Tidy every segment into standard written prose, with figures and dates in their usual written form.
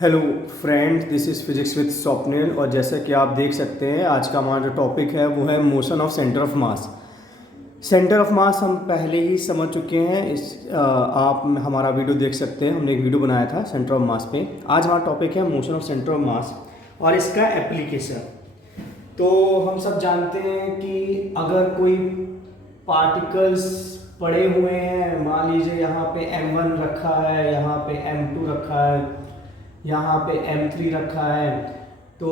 Hello friends, this is physics with Swapnil. और जैसा कि आप देख सकते हैं, आज का हमारा जो टॉपिक है वो है motion of centre of mass. Centre of मास हम पहले ही समझ चुके हैं। आप हमारा वीडियो देख सकते हैं, हमने एक वीडियो बनाया था सेंटर ऑफ मास पे। आज हमारा टॉपिक है मोशन ऑफ सेंटर ऑफ मास और इसका एप्लीकेशन। तो हम सब जानते हैं कि अगर कोई पार्टिकल्स पड़े हुए हैं, मान लीजिए यहाँ पे m1 रखा है, यहाँ पे m2 रखा है, यहाँ पे m3 रखा है, तो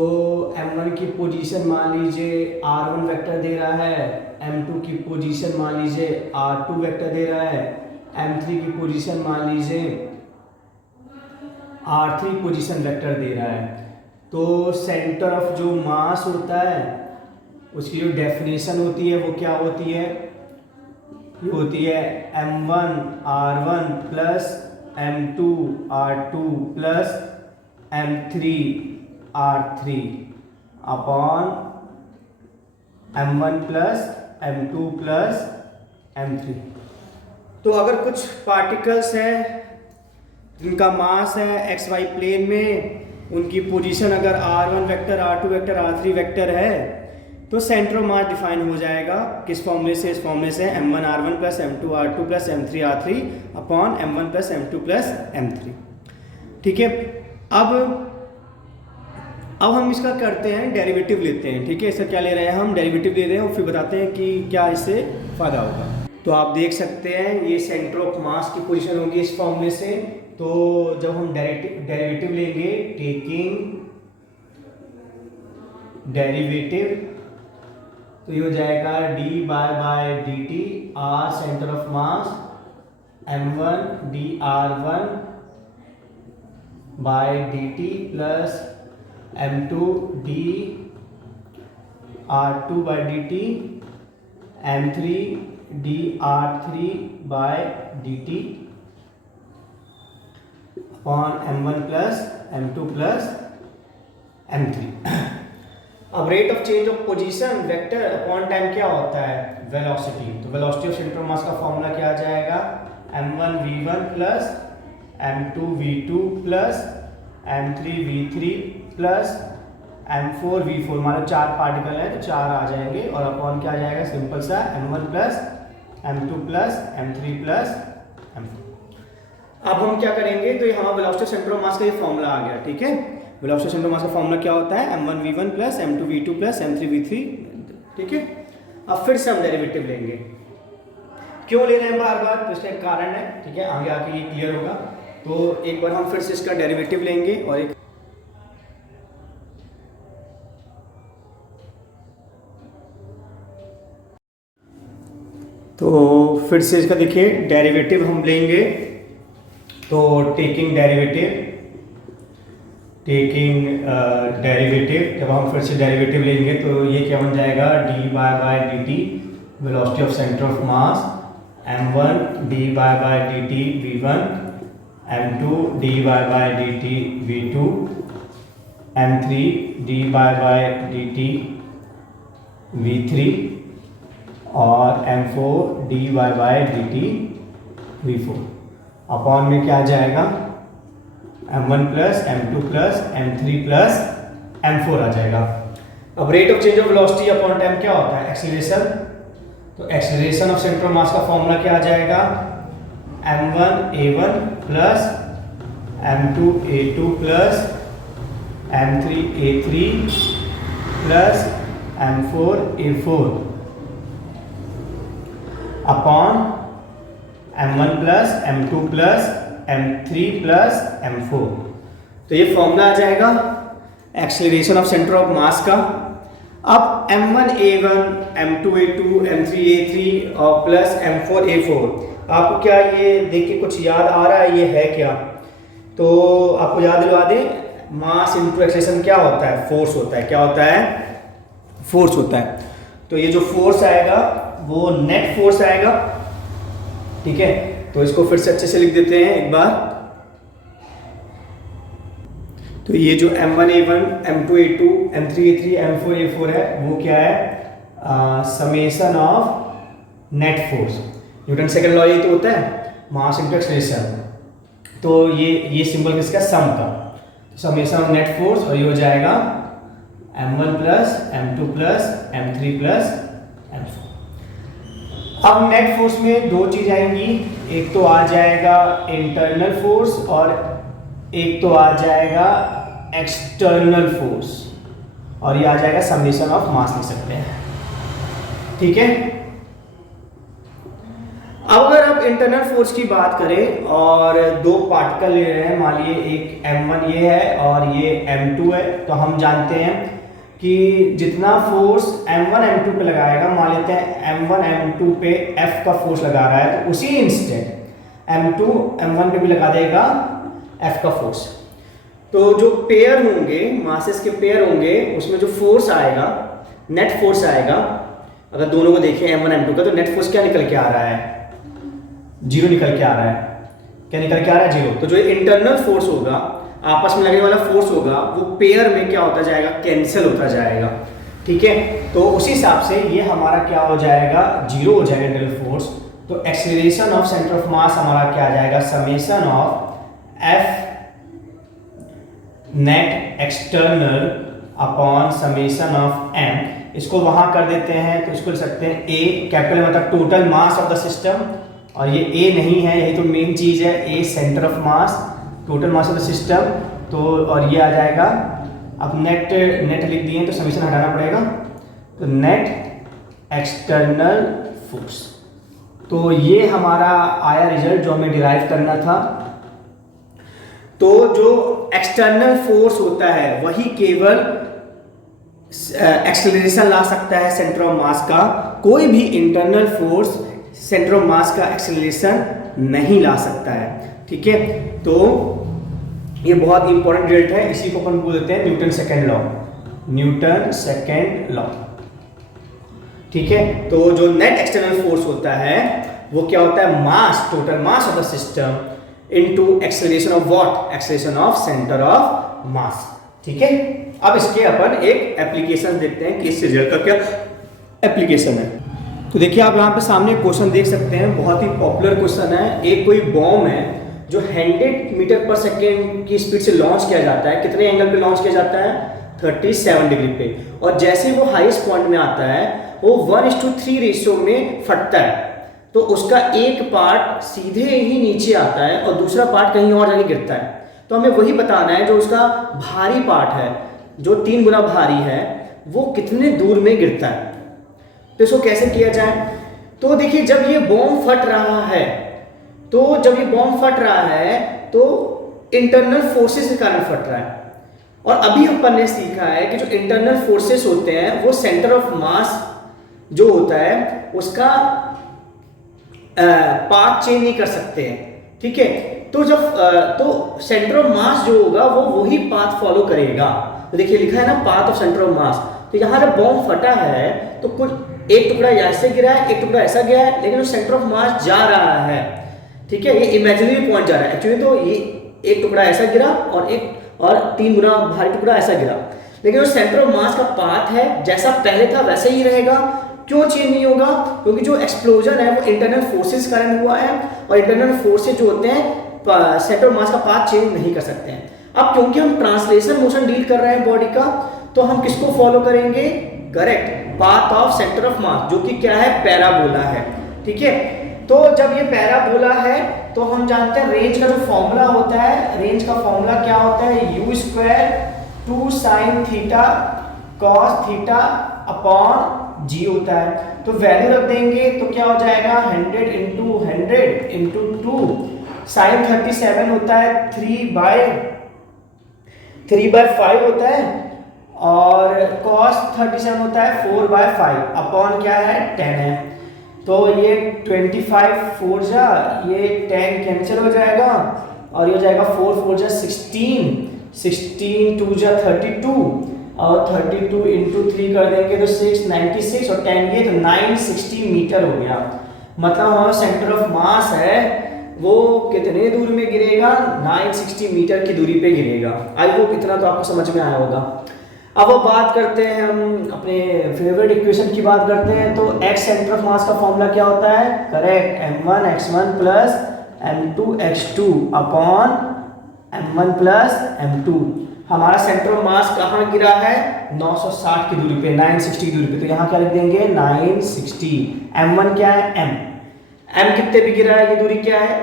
m1 की पोजीशन मान लीजिए r1 वेक्टर दे रहा है, m2 की पोजीशन मान लीजिए r2 वेक्टर दे रहा है, m3 की पोजीशन मान लीजिए r3 पोजीशन वेक्टर दे रहा है। तो सेंटर ऑफ जो मास होता है उसकी जो डेफिनेशन होती है वो क्या होती है? ये होती है m1 r1 plus m2 r2 plus m3 r3 upon m1 plus m2 plus m3। तो अगर कुछ पार्टिकल्स हैं जिनका मास है एक्स वाई प्लेन में, उनकी पोजीशन अगर r1 vector r2 vector r3 vector है, तो सेंटर ऑफ मास डिफाइन हो जाएगा किस फॉर्मूले से? इस फॉर्मूले से m1 r1 plus m2 r2 plus m3 r3 upon m1 plus m2 plus m3। ठीक है, अब हम इसका करते हैं डेरिवेटिव लेते हैं। ठीक है, इसका क्या ले रहे हैं? हम डेरिवेटिव ले रहे हैं और फिर बताते हैं कि क्या इससे फ़ायदा होगा। तो आप देख सकते हैं ये सेंटर ऑफ मास की पोजीशन होगी इस फॉर्मूले से। तो जब हम डेरिवेटिव लेंगे, टेकिंग डेरिवेटिव, तो ये हो जाएगा d by d t r centre of mass m1 d r1 by d t plus m2 d r2 by d t m3 d r3 by d t upon m1 plus m2 plus m3। अब rate of change of position vector upon time क्या होता है? Velocity. तो velocity of centre of mass का formula क्या आ जाएगा? m1 v1 plus m2 v2 plus m3 v3 plus m4 v4। हमारे चार पार्टिकल हैं तो चार आ जाएंगे और अपॉन क्या आ जाएगा? सिंपल सा m1 plus m2 plus m3 plus m4। अब हम क्या करेंगे? तो यहाँ velocity of centre of mass का ये फॉर्मूला आ गया। ठीक है, वेलोसिटी सेंटर मास का फॉर्मूला क्या होता है? m1 v1 plus m2 v2 plus m3 v3। ठीक है, अब फिर से हम डेरिवेटिव लेंगे। क्यों ले रहे हैं बार बार? तो इसका एक कारण है। ठीक है, आगे आके ये क्लियर होगा। तो एक बार हम फिर से इसका डेरिवेटिव लेंगे और एक तो फिर से इसका देखिए डेरिवेटिव हम लेंगे। तो टेकिंग डेरिवेटिव जब हम फिर से डेरिवेटिव लेंगे तो ये क्या बन जाएगा? D by d t velocity of centre of mass m1 d by d t v1 m2 d by d t v2 m3 d by d t v3 और m4 d by d t v4 upon में क्या आ जाएगा? m1 plus m2 plus m3 plus m4 आ जाएगा। अब rate of change of velocity upon time क्या होता है? एक्सीलरेशन। तो acceleration of centre of mass का फॉर्मूला क्या आ जाएगा? m1 a1 plus m2 a2 plus m3 a3 plus m4 a4 upon m1 plus m2 plus m3 plus m4। तो ये फॉर्मूला आ जाएगा acceleration of centre of mass का। अब m1 a1 m2 a2 m3 a3 और plus m4 a4, आपको क्या ये देख के कुछ याद आ रहा है? ये है क्या? तो आपको याद दिलवा दें, मास इंटू एक्सेलरेशन क्या होता है? फोर्स होता है। क्या होता है? फोर्स होता है। तो ये जो फोर्स आएगा वो नेट फोर्स आएगा। ठीक है, तो इसको फिर से अच्छे से लिख देते हैं एक बार। तो ये जो m1 a1 m2 a2 m3 a3 m4 a4 है वो क्या है? Summation of net force. Newton second law ये तो होता है, मास इंटू एक्सेलरेशन। तो ये सिंबल किसका? सम का। समेशन ऑफ नेट फोर्स, और ये हो जाएगा m1 plus m2 plus m3 plus m4। अब नेट फोर्स में दो चीज आएंगी, एक तो आ जाएगा इंटरनल फोर्स और एक तो आ जाएगा एक्सटर्नल फोर्स, और ये आ जाएगा समेशन ऑफ मास लिख सकते हैं। ठीक है, अब अगर आप इंटरनल फोर्स की बात करें और दो पार्टिकल ले रहे हैं, मान लीजिए एक m1 ये है और ये m2 है, तो हम जानते हैं कि जितना फोर्स m1 m2 पे लगाएगा, मान लेते हैं m1 m2 पे F का फोर्स लगा रहा है, तो उसी इंस्टेंट m2 m1 पे भी लगा देगा F का फोर्स। तो जो पेयर होंगे, मासेस के पेयर होंगे, उसमें जो फोर्स आएगा, नेट फोर्स आएगा, अगर दोनों को देखें m1 m2 का, तो नेट फोर्स क्या निकल के आ रहा है? जीरो निकल के आ रहा है। क्या निकल के आ रहा है? जीरो। तो जो इंटरनल फोर्स होगा, आपस में लगने वाला फोर्स होगा, वो पेयर में क्या होता जाएगा? कैंसिल होता जाएगा। ठीक है, तो उसी हिसाब से ये हमारा क्या हो जाएगा? जीरो हो जाएगा इंटरनल फोर्स। तो acceleration of centre of mass हमारा क्या आ जाएगा? Summation of f net external upon summation of m. इसको वहां कर देते हैं तो इसको लिख सकते हैं ए, कैपिटल मतलब total mass of the system, और ये ए नहीं है, यही तो मेन चीज है, a centre of mass, total mass of the system. तो और ये आ जाएगा, अब नेट लिख दिए तो समेशन हटाना पड़ेगा, तो नेट एक्सटर्नल फोर्स। तो ये हमारा आया रिजल्ट जो हमें डिराइव करना था। तो जो एक्सटर्नल फोर्स होता है वही केवल एक्सेलरेशन ला सकता है सेंटर ऑफ मास का, कोई भी internal force centre of mass का एक्सेलरेशन नहीं ला सकता है। ठीक है, तो ये बहुत इंपॉर्टेंट रिजल्ट है, इसी को अपन बोलते हैं Newton second law, Newton second law. ठीक है, तो जो नेट एक्सटर्नल फोर्स होता है वो क्या होता है? Mass, total mass of the system into acceleration of what? Acceleration of centre of mass. ठीक है, अब इसके अपन एक एप्लीकेशन देखते हैं कि इस रिजल्ट का क्या एप्लीकेशन है। तो देखिए आप यहाँ पे सामने क्वेश्चन देख सकते हैं, बहुत ही पॉपुलर क्वेश्चन है। एक कोई बॉम्ब है जो 100 मीटर पर सेकेंड की स्पीड से लॉन्च किया जाता है, कितने एंगल पे लॉन्च किया जाता है? 37 डिग्री पे, और जैसे वो हाईएस्ट पॉइंट में आता है वो 1:3 रेशियो में फटता है, तो उसका एक पार्ट सीधे ही नीचे आता है और दूसरा पार्ट कहीं और जाके गिरता है। तो हमें वही बताना है, जो उसका भारी पार्ट है, जो 3 गुना भारी है, वो कितने दूर में गिरता है। तो इसको कैसे किया जाए? तो देखिए, जब ये बॉम्ब फट रहा है, तो इंटरनल फोर्सेस के कारण फट रहा है। और अभी अपन ने सीखा है कि जो इंटरनल फोर्सेस होते हैं वो सेंटर ऑफ मास जो होता है उसका पाथ चेंज नहीं कर सकते हैं। ठीक है, तो जब तो सेंटर ऑफ मास जो होगा वो वही पाथ फॉलो करेगा। तो देखिए लिखा है ना, पाथ ऑफ सेंटर ऑफ मास। तो यहाँ जब बॉम्ब फटा है तो कुछ एक टुकड़ा ऐसे गिरा है, एक टुकड़ा ऐसा गया है, लेकिन वो सेंटर ऑफ मास जा रहा है। ठीक है, ये इमेजिनरी पॉइंट जा रहा है, एक्चुअली तो ये एक टुकड़ा ऐसा गिरा और 3 गुना भारी टुकड़ा ऐसा गिरा, लेकिन वो सेंटर ऑफ मास का पाथ है जैसा पहले था वैसे ही रहेगा। क्यों चेंज नहीं होगा? क्योंकि जो एक्सप्लोजन है वो इंटरनल फोर्सेस के कारण हुआ है, और इंटरनल फोर्सेस जो होते हैं सेंटर ऑफ मास का पाथ चेंज नहीं कर सकते हैं। अब क्योंकि हम ट्रांसलेशन मोशन डील कर रहे हैं बॉडी का, तो हम किसको फॉलो करेंगे? Correct, path of centre of मास, जो कि क्या है? पैराबोला है। ठीक है, तो जब ये पैराबोला है तो हम जानते हैं रेंज का जो फॉर्मूला होता है, रेंज का फॉर्मूला क्या होता है? u² 2 sin theta cos theta upon g होता है। तो वैल्यू रख देंगे तो क्या हो जाएगा? 100 × 100 × 2 sin 37 होता है 3/5 होता है, और cos 37 होता है 4/5 अपॉन क्या है? 10 है। तो ये 25 4 जा, ये 10 कैंसिल हो जाएगा, और ये हो जाएगा 4 4 जा 16 2 जा 32, और 32 × 3 कर देंगे तो 696, और 10 ये तो 960 मीटर हो गया। मतलब हमारा सेंटर ऑफ मास है वो कितने दूर में गिरेगा? 960 मीटर की दूरी पे गिरेगा। आई होप इतना तो आपको समझ में आया होगा। अब बात करते हैं, हम अपने फेवरेट इक्वेशन की बात करते हैं। तो x सेंटर ऑफ मास का फॉर्मूला क्या होता है? Correct, m1 x1 plus m2 x2 upon m1 plus m2। हमारा सेंटर ऑफ मास कहाँ गिरा है, 960 की दूरी पे, 960 की दूरी पे, तो यहाँ क्या लिख देंगे 960। m1 क्या है, m कितने पे गिरा है, ये दूरी क्या है,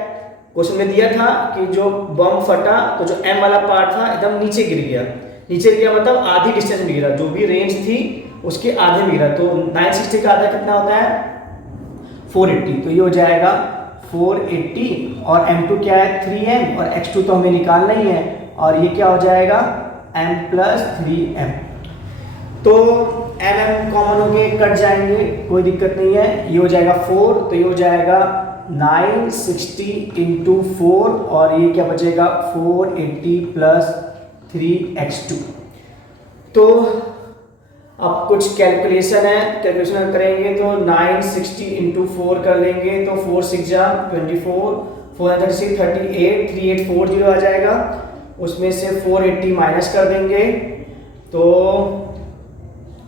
क्वेश्चन में दिया था कि जो बम फटा तो जो m वाला पार्ट था एकदम नीचे गिर गया, नीचे गिर गया मतलब आधी डिस्टेंस में गिरा, जो भी रेंज थी उसके आधे में गिरा, तो 960 का आधा कितना होता है 480, तो ये हो जाएगा 480 और m2 क्या है 3m और x2 तो हमें निकालना ही है, और ये क्या हो जाएगा m प्लस 3m, तो m कॉमन हो गए कट जाएंगे, कोई दिक्कत नहीं है, ये हो जाएगा 4, तो ये हो जाएगा 960 इंटू 4 और ये क्या बचेगा 480 प्लस 3x2। तो अब कुछ कैलकुलेशन है, कैलकुलेशन करेंगे तो 960 इंटू 4 कर लेंगे तो 4 6 जा 24, 436 38 3840 आ जाएगा, उसमें से 480 माइनस कर देंगे तो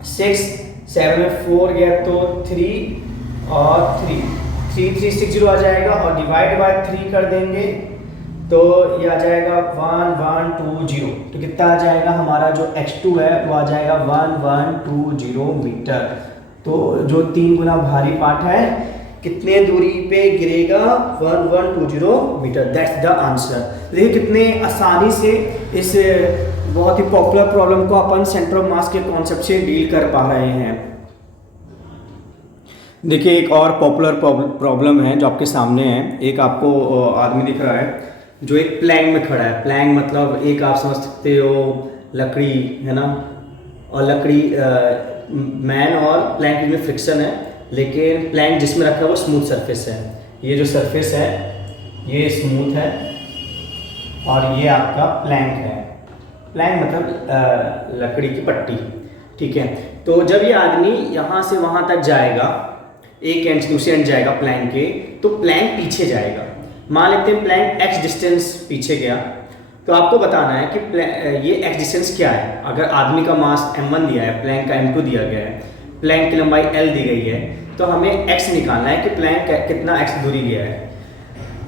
6 7 में 4 गया तो 3 और 3360 आ जाएगा, और डिवाइड बाय 3 कर देंगे तो ये आ जाएगा 1120, तो कितना आ जाएगा हमारा जो x2 है वो आ जाएगा 1120 मीटर। तो जो 3 गुना भारी पार्ट है कितने दूरी पे गिरेगा 1120 मीटर, दैट्स द आंसर। देखिए कितने आसानी से इस बहुत ही पॉपुलर प्रॉब्लम को अपन सेंटर ऑफ मास के कॉन्सेप्ट से डील कर पा रहे हैं। देखिए एक और पॉपुलर प्रॉब्लम है जो आपके सामने है, एक आपको आदमी दिख रहा है जो एक प्लैंक में खड़ा है, प्लैंक मतलब एक आप समझ सकते हो लकड़ी है ना, और लकड़ी मैन और प्लैंक में फ्रिक्शन है, लेकिन प्लैंक जिसमें रखा है वो स्मूथ सरफेस है, ये जो सरफेस है ये स्मूथ है और ये आपका प्लैंक है, प्लैंक मतलब लकड़ी की पट्टी, ठीक है। तो जब ये आदमी यहाँ से वहाँ तक जाएगा, एक एंड से दूसरे एंड जाएगा प्लैंक के, तो प्लैंक पीछे जाएगा, मान लेते हैं प्लैंक x डिस्टेंस पीछे गया, तो आपको बताना है कि ये x डिस्टेंस क्या है। अगर आदमी का मास m1 दिया है, प्लैंक का m2 दिया गया है, प्लैंक की लंबाई l दी गई है, तो हमें x निकालना है कि प्लैंक कितना x दूरी गया है।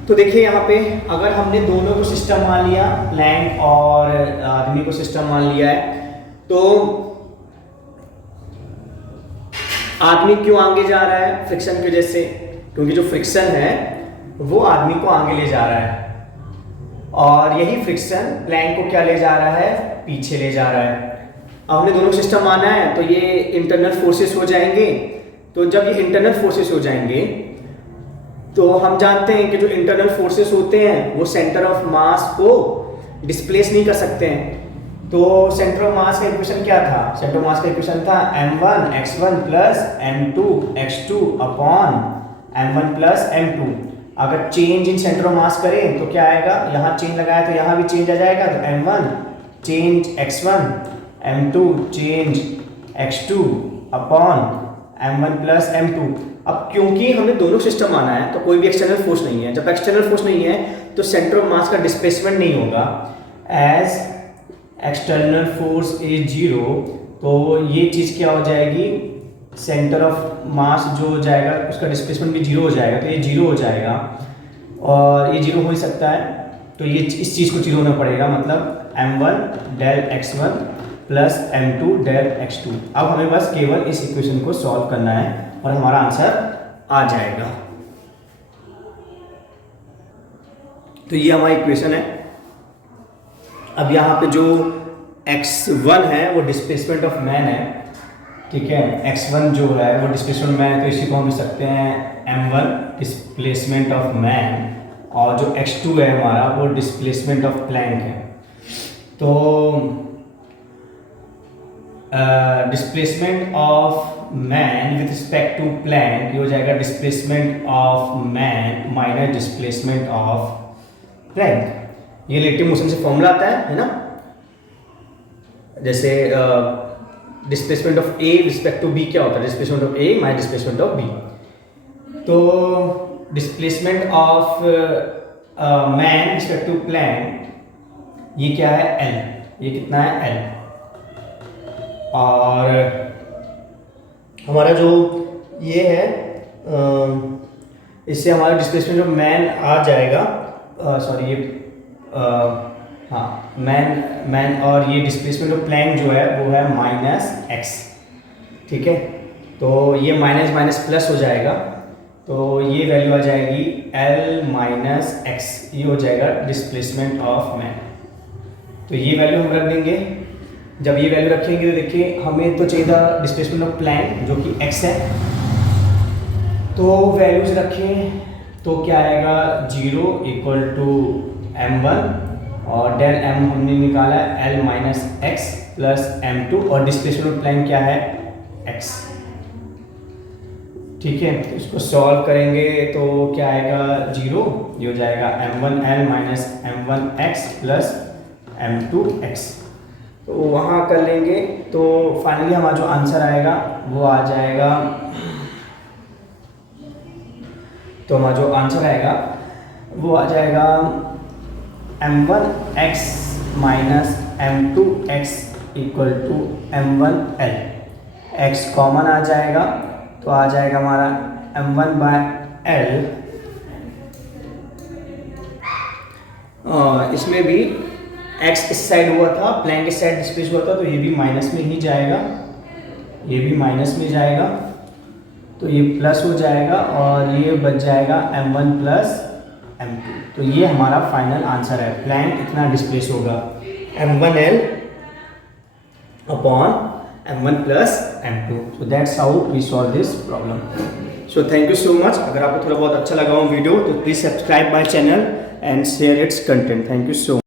तो देखिए यहाँ पे अगर हमने दोनों को सिस्टम मान लिया, प्लैंक और आदमी को सिस्टम मान लिया है, तो आदमी क्यों आगे जा रहा है, फ्रिक्शन की वजह से, क्योंकि जो फ्रिक्शन है वो आदमी को आगे ले जा रहा है, और यही फ्रिक्शन प्लैंक को क्या ले जा रहा है, पीछे ले जा रहा है। अब हमने दोनों सिस्टम माना है तो ये इंटरनल फोर्सेस हो जाएंगे, तो जब ये इंटरनल फोर्सेस हो जाएंगे तो हम जानते हैं कि जो इंटरनल फोर्सेस होते हैं वो सेंटर ऑफ मास को डिस्प्लेस नहीं कर सकते हैं। तो सेंटर ऑफ मास का इक्वेशन क्या था, सेंटर ऑफ मास का इक्वेशन था m1 x1 plus m2 x2 upon m1 plus m2। अगर चेंज इन सेंटर ऑफ मास करें तो क्या आएगा, यहाँ चेंज लगाया तो यहाँ भी चेंज आ जाएगा, तो m1 change x1 m2 change x2 upon m1 plus m2। अब क्योंकि हमने दोनों सिस्टम माना है तो कोई भी एक्सटर्नल फोर्स नहीं है, जब एक्सटर्नल फोर्स नहीं है तो सेंटर ऑफ मास का डिस्प्लेसमेंट नहीं होगा, as external force is zero, तो ये चीज़ क्या हो जाएगी, सेंटर ऑफ मास जो हो जाएगा उसका डिस्प्लेसमेंट भी जीरो हो जाएगा, तो ये जीरो हो जाएगा, और ये जीरो हो ही सकता है, तो ये इस चीज़ को जीरो होना पड़ेगा, मतलब m1 del x1 plus m2 del x2। अब हमें बस केवल इस इक्वेशन को सॉल्व करना है और हमारा आंसर आ जाएगा। तो ये हमारी इक्वेशन है। अब यहाँ पे जो x1 है वो डिस्प्लेसमेंट ऑफ मैन है, ठीक है, x1 जो है वो डिस्प्लेसमेंट मैन है, तो इसी को हम लिख सकते हैं m1 डिस्प्लेसमेंट ऑफ मैन, और जो x2 है हमारा वो डिस्प्लेसमेंट ऑफ प्लैंक है। तो displacement of man with respect to plank ये हो जाएगा displacement of man minus displacement of plank. ये रिलेटिव मोशन से फॉर्मूला आता है ना, जैसे displacement of A respect to B क्या होता है, displacement of A minus displacement of B. तो displacement of man respect to plank ये क्या है एल, ये कितना है एल, और हमारा जो ये है इससे हमारा डिस्प्लेसमेंट ऑफ मैन आ जाएगा, सॉरी ये हाँ मैन और ये डिस्प्लेसमेंट ऑफ प्लेन जो है वो है -x, ठीक है। तो ये माइनस माइनस प्लस हो जाएगा, तो ये वैल्यू आ जाएगी L-x, ये हो जाएगा डिस्प्लेसमेंट ऑफ मैन। तो ये वैल्यू हम रख देंगे। जब ये वैल्यू रखेंगे तो देखिए हमें तो चाहिए था डिस्प्लेसमेंट ऑफ प्लेन जो कि x है, तो वैल्यूज रखें तो क्या आएगा 0 = m1 और डेल m हमने निकाला है L-x प्लस m2 और डिस्प्लेसमेंट ऑफ प्लेन क्या है x, ठीक है। तो इसको सॉल्व करेंगे तो क्या आएगा 0, ये हो जाएगा m1L minus m1x plus m2x। तो वहाँ कर लेंगे तो फाइनली हमारा जो आंसर आएगा वो आ जाएगा, तो हमारा जो आंसर आएगा वो आ जाएगा m1x minus m2x = m1L। x common आ जाएगा तो आ जाएगा हमारा m1/L। इसमें भी x इस साइड हुआ था, प्लेन के साइड डिस्प्लेस हुआ था, तो ये भी माइनस में ही जाएगा, ये भी माइनस में जाएगा, तो ये प्लस हो जाएगा और ये बच जाएगा m1 प्लस m2। तो ये हमारा फाइनल आंसर है, प्लेन इतना डिस्प्लेस होगा m1L upon m1 plus m2। So that's how we solve this problem. So thank you so much. अगर आपको थोड़ा बहुत अच्छा लगा हो वीडियो तो please subscribe my channel and share its content. Thank you so much.